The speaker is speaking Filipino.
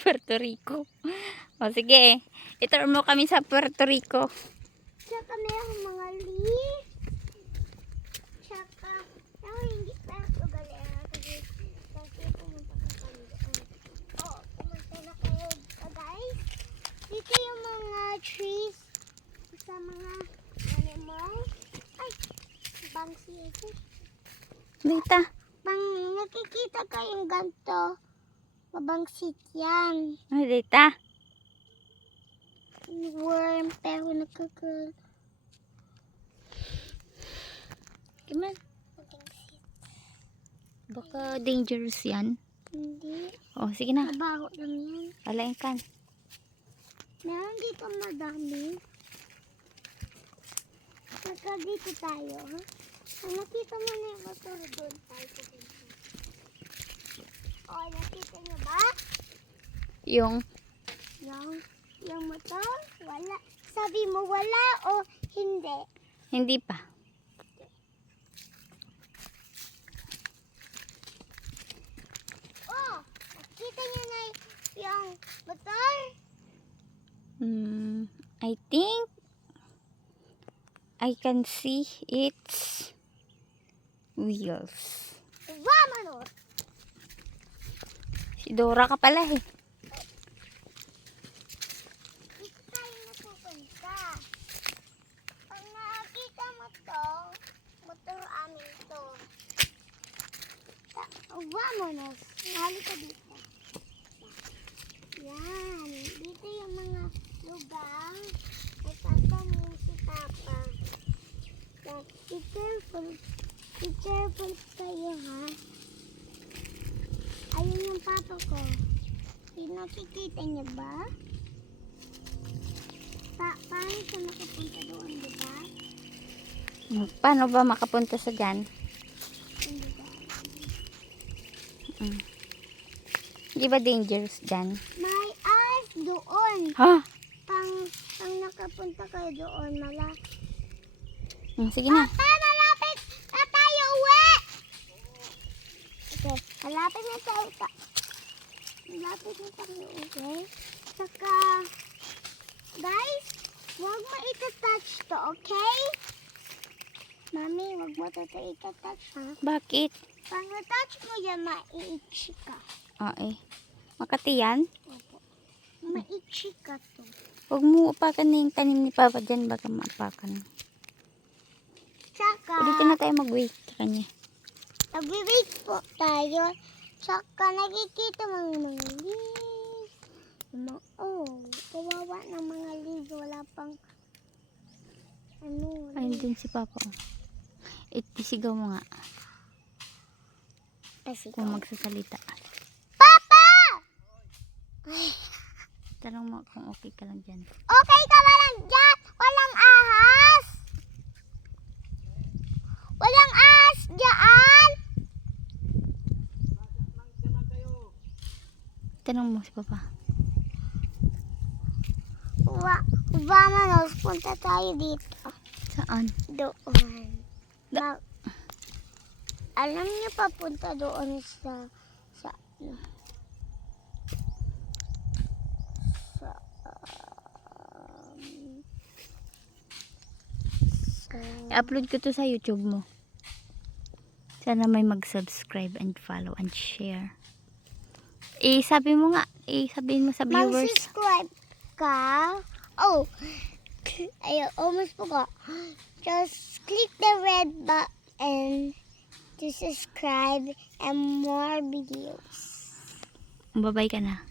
Puerto Rico. O sige, itour mo kami sa Puerto Rico. Tsaka mayroong mga leaf. Tsaka, hindi pa ako galing. Kasi pumunta ka kami doon. Oo, pumunta na kayo guys. Dito yung mga trees sa mga animal. Ay, bangsi ito. Dita. Pang nakikita kayong ganito. Mabangsit yan. Ay, dita. Worm, pero nakakal. Kiman? Baka dangerous yan. Hindi. O, sige na. Mabaho lang yan. Palain kan. Meron dito madami. Saka dito tayo, ha? Nakita mo na yung motor doon tayo pupunta. O, nakita niyo ba? Yung Yung motor? Wala. Sabi mo wala o hindi? hindi pa. Oh, nakita niyo na yung motor? I think I can see its wheels. Vámonos! Si Dora ka pala eh. Dito tayo napupunta. Pag nakakita mo to, motor amin to. Vámonos! Halika dito. Yan. Dito yung mga lugar ay tatanim si Papa. Yan. Be careful. Be careful kayo, ha? Ayun yung Papa ko. Nakikita niya ba? Paano siya makapunta doon, di ba? Paano ba makapunta sa dyan? Hindi ba? Di ba dangerous dyan? May ice doon. Ha? Pang nakapunta kayo doon, Sige na. Papa, malapit na tayo uwi! Okay, malapit na tayo. Malapit na tayo uwi. Saka, guys, huwag mo itatouch to, okay? Mami, huwag mo to itatouch, ha? Bakit? Pag na-touch mo yan, maiitchi ka. Makati yan? Opo. Maitchi ka to. Huwag mo upakan na yung tanim ni Papa dyan. Baka maapakan. Tsaka, Dito na tayo mag-wait sa kanya. nag-wait po tayo. Tsaka, nakikita mo yung mga leaves. Yung mga, kawawa ng mga leaves. Wala pang, Ayun din si Papa. Isigaw mo nga. Kung magsasalita. Papa! Ay, Tanong mo kung okay ka lang dyan. okay ka ba lang dyan? Walang ahas? Walang ahas dyan? Tanong mo si Papa. Vámonos, punta tayo dito. Saan? Doon. Alam niyo papunta doon sa I-upload ko to sa YouTube mo. Sana may mag-subscribe and follow and share. Sabi mo nga. Sabihin mo sa viewers. mag-subscribe ka. Oh, I almost forgot. Just click the red button to subscribe and more videos. Babay ka na.